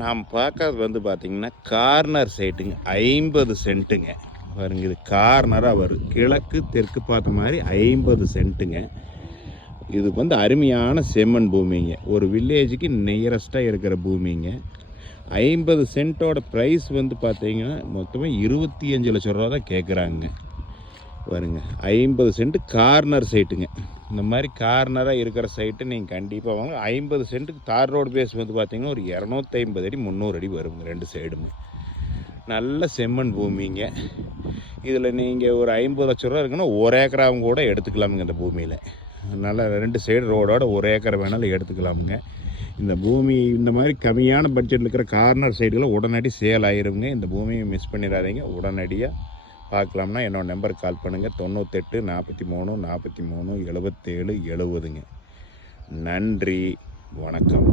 நாம் பார்க்கறது வந்து பார்த்திங்கன்னா கார்னர் சைட்டுங்க. 50 சென்ட்டுங்க. பாருங்க, இது கார்னராக வரும். கிழக்கு தெற்கு பார்த்த மாதிரி 50 சென்ட்டுங்க. இது வந்து அருமையான செம்மண் பூமிங்க. ஒரு வில்லேஜுக்கு நியரஸ்ட்டாக இருக்கிற பூமிங்க. 50 சென்ட்டோட ப்ரைஸ் வந்து பார்த்தீங்கன்னா மொத்தமாக 25 லட்ச ரூபா தான் கேட்குறாங்க. பாருங்க, 50 சென்ட் கார்னர் சைட்டுங்க. இந்த மாதிரி கார்னராக இருக்கிற சைட்டு நீங்கள் கண்டிப்பாக வாங்க. 50 சென்ட்டுக்கு தார் ரோடு பேஸ் வந்து பார்த்தீங்கன்னா ஒரு 250 அடி 300 அடி வருங்க. 2 சைடுமே நல்ல செம்மண் பூமிங்க. இதில் நீங்கள் ஒரு 50 லட்ச ரூபா இருக்குன்னா 1 ஏக்கராவும் கூட எடுத்துக்கலாமுங்க. இந்த பூமியில் நல்லா 2 சைடு ரோடோட 1 ஏக்கரை வேணாலும் எடுத்துக்கலாமுங்க. இந்த பூமி இந்த மாதிரி கம்மியான பட்ஜெட்டில் இருக்கிற கார்னர் சைடுகளை உடனடி சேல் ஆயிருங்க. இந்த பூமியை மிஸ் பண்ணிடாதீங்க. உடனடியாக பார்க்கலாம்னா என்னோடய நம்பருக்கு கால் பண்ணுங்கள். 98 43 43 77 70ங்க. நன்றி, வணக்கம்.